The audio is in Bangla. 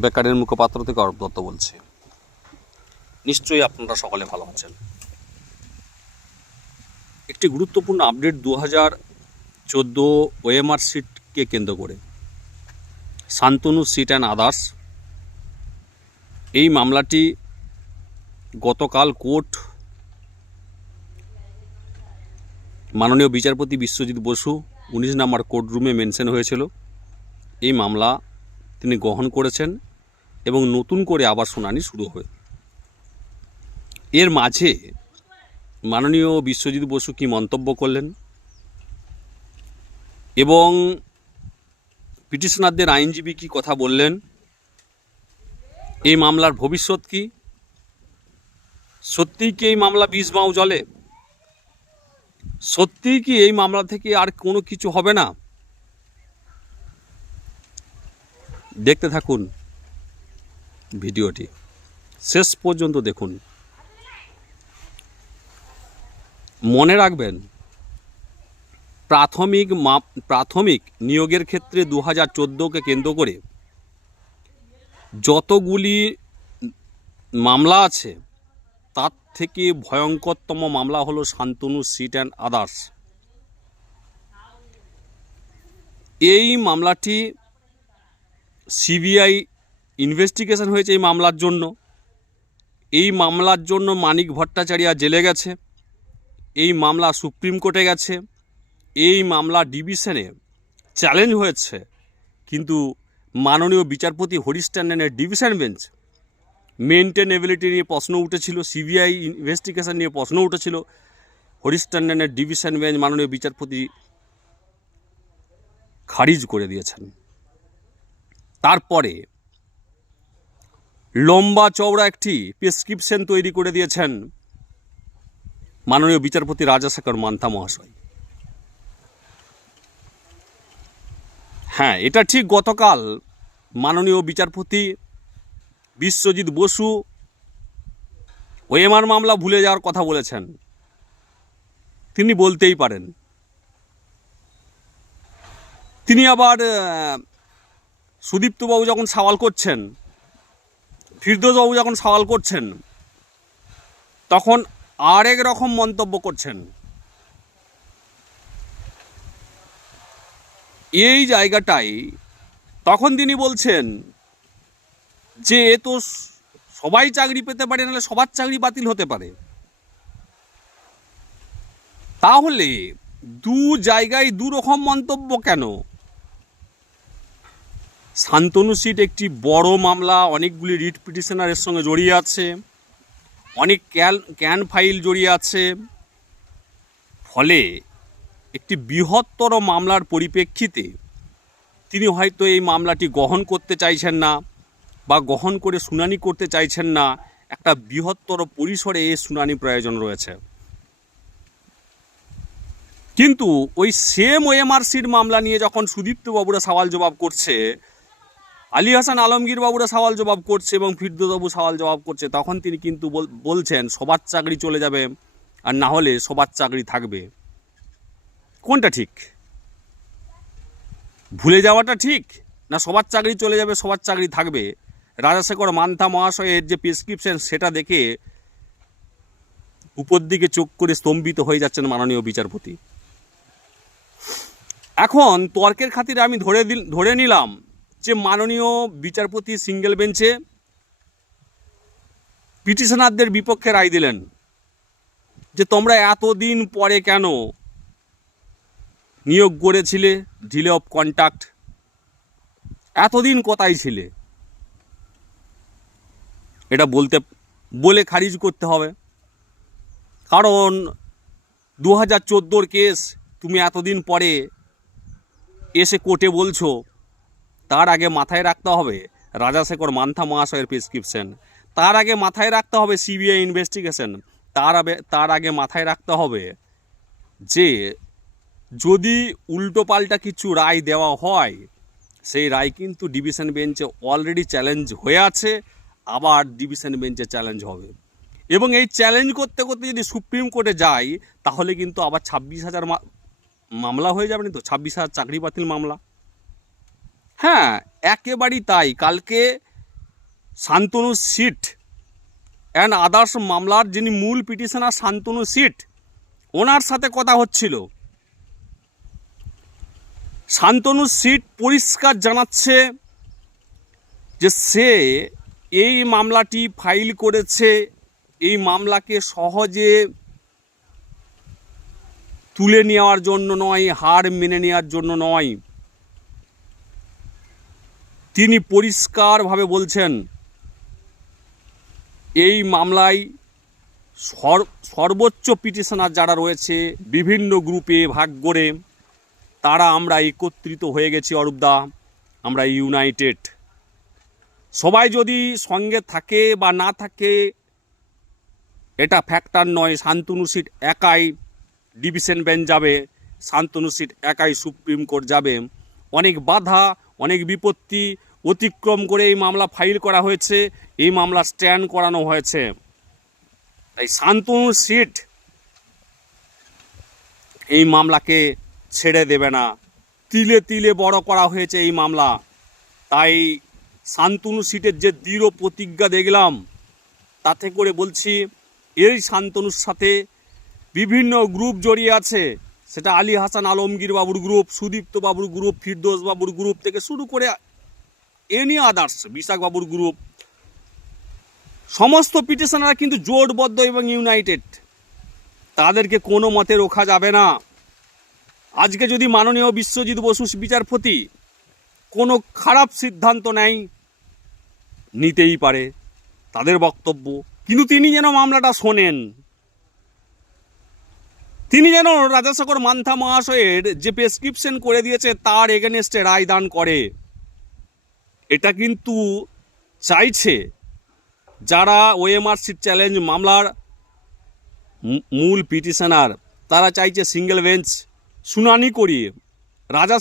বেকারের মুখপাত্র থেকে অরূপ দত্ত বলছি। নিশ্চয়ই আপনারা সকলে ভালো আছেন। একটি গুরুত্বপূর্ণ আপডেট দু হাজার চোদ্দ ওএমআর সিটকে কেন্দ্র করে। Shantanu Sit and others. এই মামলাটি গতকাল কোর্ট মাননীয় বিচারপতি বিশ্বজিৎ বসু উনিশ নম্বর কোর্ট রুমে মেনশন হয়েছিল। এই মামলা তিনি গ্রহণ করেছেন এবং নতুন করে আবার শুনানি শুরু হবে এর মাঝে মাননীয় বিশ্বজিৎ বসু কি মন্তব্য করলেন? এবং পিটিশনারদের আইনজীবী কি কথা বললেন? এই মামলার ভবিষ্যৎ কি? সত্যিই কি এই মামলা বিষ বাউ জলে সত্যিই কি এই মামলা থেকে আর কোনো কিছু হবে না? দেখতে থাকুন ভিডিওটি। শেষ পর্যন্ত দেখুন। মনে রাখবেন, প্রাথমিক মা- প্রাথমিক নিয়োগের ক্ষেত্রে দু হাজার চোদ্দোকে কেন্দ্র করে যতগুলি মামলা আছে, তার থেকে ভয়ঙ্করতম মামলা হলো শান্তনু, সিট অ্যান্ড আদার্স। এই মামলাটি সিবিআই ইনভেস্টিগেশন হয়েছে এই মামলার জন্য। এই মামলার জন্য মানিক ভট্টাচার্য জেলে গেছে। এই মামলা সুপ্রিম কোর্টে গেছে। এই মামলা ডিভিশনে চ্যালেঞ্জ হয়েছে। কিন্তু মাননীয় বিচারপতি হরিশ ডিভিশন বেঞ্চ মেনটেনেবিলিটি নিয়ে প্রশ্ন উঠেছিল, সিবিআই ইনভেস্টিগেশন নিয়ে প্রশ্ন উঠেছিল। হরিশ ডিভিশন বেঞ্চ মাননীয় বিচারপতি খারিজ করে দিয়েছেন। তারপরে লম্বা চওড়া একটি প্রেসক্রিপশন তৈরি করে দিয়েছেন মাননীয় বিচারপতি রাজাশেখর মান্থা মহাশয়। হ্যাঁ এটা ঠিক গতকাল মাননীয় বিচারপতি বিশ্বজিৎ বসু ওএমআর মামলা ভুলে যাওয়ার কথা বলেছেন। তিনি বলতেই পারেন। তিনি আবার সুদীপ্তবাবু যখন সওয়াল করছেন, ফিরদোসবাবু যখন সওয়াল করছেন, তখন আরেক রকম মন্তব্য করছেন। এই জায়গাটাই তখন তিনি বলছেন যে, এ তো সবাই চাকরি পেতে পারে, নাহলে সবার চাকরি বাতিল হতে পারে। তাহলে দু জায়গায় দু রকম মন্তব্য কেন? শান্তনু সিট একটি বড় মামলা, অনেকগুলি রিট পিটিশনারের সঙ্গে জড়িয়ে আছে, অনেক ক্যান ক্যান ফাইল জড়িয়ে আছে, ফলে একটি বৃহত্তর মামলার পরিপ্রেক্ষিতে তিনি হয়তো এই মামলাটি গ্রহণ করতে চাইছেন না বা গ্রহণ করে শুনানি করতে চাইছেন না, একটা বৃহত্তর পরিসরে এই শুনানি প্রয়োজন রয়েছে। কিন্তু ওই সেম ওএমআরসির মামলা নিয়ে যখন সুদীপ্ত বাবুরা সওয়াল জবাব করছে আলী হাসান আলমগীর বাবুরা সওয়াল জবাব করছে এবং ফিরদোসবাবু সওয়াল জবাব করছে। তখন তিনি কিন্তু বলছেন, সবার চাকরি চলে যাবে আর না হলে সবার চাকরি থাকবে। কোনটা ঠিক? ভুলে যাওয়াটা ঠিক? না সবার চাকরি চলে যাবে, সবার চাকরি থাকবে? রাজাশেখর মান্থা মহাশয়ের যে প্রেসক্রিপশন সেটা দেখে উপর দিকে চোখ করে স্তম্ভিত হয়ে যাচ্ছেন মাননীয় বিচারপতি। এখন তর্কের খাতিরে আমি ধরে দিল, ধরে নিলাম যে মাননীয় বিচারপতি সিঙ্গেল বেঞ্চে পিটিশনারদের বিপক্ষে রায় দিলেন যে তোমরা এতদিন পরে কেন নিয়োগ করেছিলে, ডিলে অফ কন্ট্যাক্ট এতদিন কোথায় ছিলে? এটা বলতে, বলে খারিজ করতে হবে। কারণ দু হাজার কেস তুমি এতদিন পরে এসে কোর্টে বলছো তার আগে মাথায় রাখতে হবে রাজাশেখর মান্থা মহাশয়ের প্রেসক্রিপশন তার আগে মাথায় রাখতে হবে সিবিআই ইনভেস্টিগেশন তার আগে তার আগে মাথায় রাখতে হবে যে, যদি উল্টো পাল্টা কিছু রায় দেওয়া হয়, সেই রায় কিন্তু ডিভিশন বেঞ্চে অলরেডি চ্যালেঞ্জ হয়ে আছে, আবার ডিভিশন বেঞ্চে চ্যালেঞ্জ হবে। এবং এই চ্যালেঞ্জ করতে করতে যদি সুপ্রিম কোর্টে যাই, তাহলে কিন্তু আবার ছাব্বিশ হাজার মামলা হয়ে যাবে না তো? ছাব্বিশ হাজার চাকরি বাতিল মামলা। হ্যাঁ একেবারেই তাই। কালকে শান্তনু সিট অ্যান্ড আদার্স মামলার যিনি মূল পিটিশনার শান্তনু সিট, ওনার সাথে কথা হচ্ছিল। শান্তনু সিট পরিষ্কার জানাচ্ছে যে সে এই মামলাটি ফাইল করেছে, এই মামলাকে সহজে তুলে নেওয়ার জন্য নয়, হার মেনে নেওয়ার জন্য নয়। তিনি পরিষ্কারভাবে বলছেন, এই মামলায় সর- সর্বোচ্চ পিটিশনার যারা রয়েছে, বিভিন্ন গ্রুপে ভাগ করে তারা আমরা একত্রিত হয়ে গেছি অরূপদা আমরা ইউনাইটেড। সবাই যদি সঙ্গে থাকে বা না থাকে, এটা ফ্যাক্টর নয়, শান্তনু সিট একাই ডিভিশন বেঞ্চ যাবে, শান্তনু সিট একাই সুপ্রিম কোর্ট যাবে। অনেক বাধা অনেক বিপত্তি অতিক্রম করে এই মামলা ফাইল করা হয়েছে, এই মামলা স্ট্যান্ড করানো হয়েছে। তাই শান্তনু সিট এই মামলাকে ছেড়ে দেবে না। তিলে তিলে বড় করা হয়েছে এই মামলা। তাই শান্তনু সিটের যে দৃঢ় প্রতিজ্ঞা দেখলাম, তাতে করে বলছি, এই শান্তনুর সাথে বিভিন্ন গ্রুপ জড়িয়ে আছে। সেটা আলী হাসান আলমগীর বাবুর গ্রুপ সুদীপ্ত বাবুর গ্রুপ ফিরদোস বাবুর গ্রুপ থেকে শুরু করে এনি আদার্স বিশাখ বাবুর গ্রুপ সমস্ত পিটিশনাররা কিন্তু জোটবদ্ধ এবং ইউনাইটেড তাদেরকে কোনো মতে রোখা যাবে না। আজকে যদি মাননীয় বিশ্বজিৎ বসু বিচারপতি কোনো খারাপ সিদ্ধান্ত নেয়, নিতেই পারে। তাদের বক্তব্য। কিন্তু তিনি যেন মামলাটা শোনেন। তিনি যেন রাজাসাগর মান্থা মহাশয়ের যে প্রেসক্রিপশন করে দিয়েছে, তার এগেনস্টে রায়দান করে। এটা কিন্তু চাইছে যারা ওএমআর সিট চ্যালেঞ্জ মামলার মূল পিটিশনার তারা চাইছে সিঙ্গেল বেঞ্চ শুনানি করিয়ে। রাজা